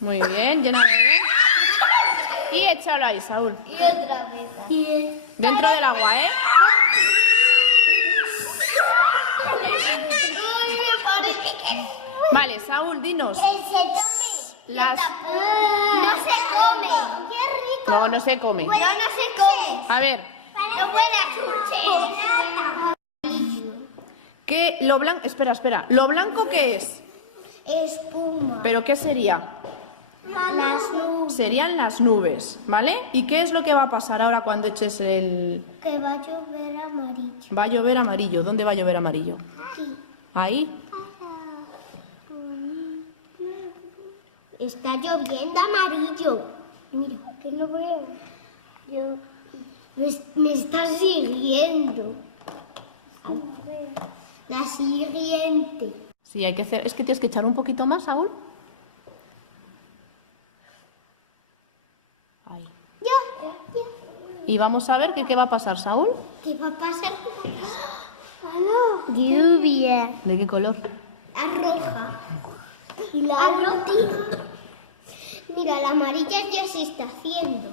Muy bien, llénalo bien. Y échalo ahí, Saúl. Y otra vez. Y Dentro del agua, ¿eh? Uy, me parece que... Vale, Saúl, dinos. Que se tome. Las... No se come. Qué rico. No, no se come. No, no se come. A ver, No puede chuche. ¿qué lo blanco? Espera. ¿Lo blanco qué es? Espuma. ¿Pero qué sería? Las nubes. Serían las nubes, ¿vale? ¿Y qué es lo que va a pasar ahora cuando eches el... Que va a llover amarillo. Va a llover amarillo. ¿Dónde va a llover amarillo? Aquí. Ahí. Está lloviendo amarillo. Mira, que no veo. Me está siguiendo. La siguiente. Sí, hay que hacer... Es que tienes que echar un poquito más, Saúl. Ahí. Ya. Y vamos a ver qué va a pasar, Saúl. ¿Qué va a pasar? Lluvia. ¿De qué color? La roja. Y la roja. Mira, la amarilla ya se está haciendo.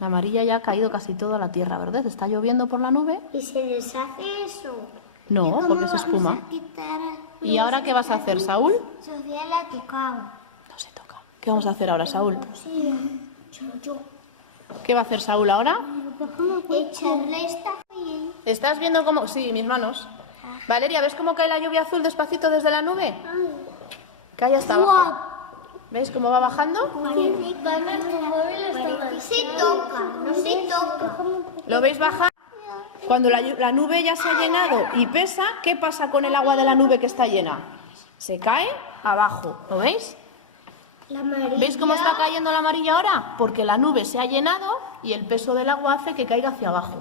La amarilla ya ha caído casi toda la tierra, ¿verdad? ¿Está lloviendo por la nube? Y se deshace eso. No, porque es espuma. ¿Y ahora qué vas a hacer, Saúl? Sofía la ha tocado. No se toca. ¿Qué vamos a hacer ahora, Saúl? Sí, yo. ¿Qué va a hacer Saúl ahora? Echarle esta bien. ¿Estás viendo cómo...? Sí, mis manos. Valeria, ¿ves cómo cae la lluvia azul despacito desde la nube? Cae hasta abajo. ¿Ves cómo va bajando? Se toca, no se toca. ¿Lo veis bajar? Cuando la nube ya se ha llenado y pesa, ¿qué pasa con el agua de la nube que está llena? Se cae abajo, ¿lo veis? La amarilla. ¿Veis cómo está cayendo la amarilla ahora? Porque la nube se ha llenado y el peso del agua hace que caiga hacia abajo.